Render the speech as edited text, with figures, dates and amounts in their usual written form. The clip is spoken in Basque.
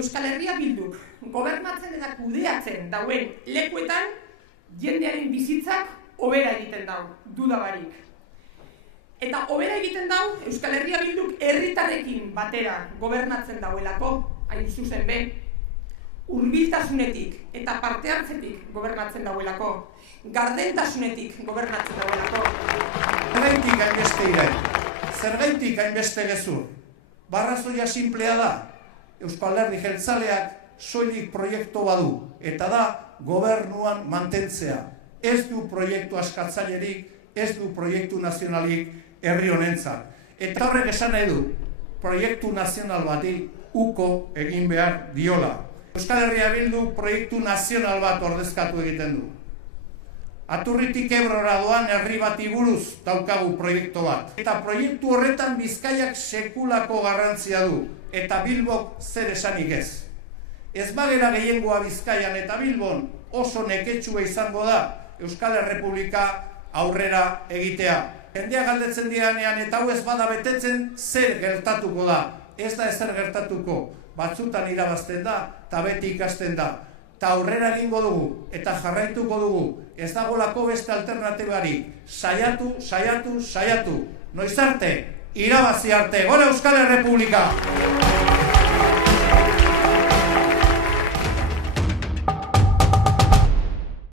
Euskal Herria Bilduk gobernatzen eta kudeatzen dauen lekuetan jendearen bizitzak hobera egiten dau, dudabarik. Eta hobera egiten dau Euskal Herria Bilduk herritarrekin batera gobernatzen dauelako, hain zuzen be, hurbiltasunetik eta parte hartzetik gobernatzen dauelako, gardentasunetik gobernatzen dauelako. Zergaitik hainbeste irain, zergaitik hainbeste gezur. Barrazoia simplea da, Euskal Herri Jeltzaleak soilik proiektu badu, eta da gobernuan mantentzea. Ez du proiektu askatzailerik, ez du proiektu nazionalik herri honentzat. Eta horrek esan nahi du, proiektu nazional bati uko egin behar diola. Euskal Herria Bildu proiektu nazional bat ordezkatu egiten du. Aturritik Ebrora doan herri bati buruz daukagu proiektu bat. Eta proiektu horretan Bizkaiak sekulako garrantzia du, eta Bilbok zer esanik ez. Ez bagera gehiengoa Bizkaian eta Bilbon oso neketsua izango da Euskal Errepublika aurrera egitea. Jendea galdetzen dianean eta hau ez bada betetzen zer gertatuko da. Ez da ezer gertatuko, batzutan irabazten da eta beti ikasten da. Eta aurrera egingo dugu eta jarraituko dugu. Ez dagolako beste alternatibari. Saiatu, saiatu, saiatu. Noiz arte, irabazi arte. Gora Euskal Errepublika!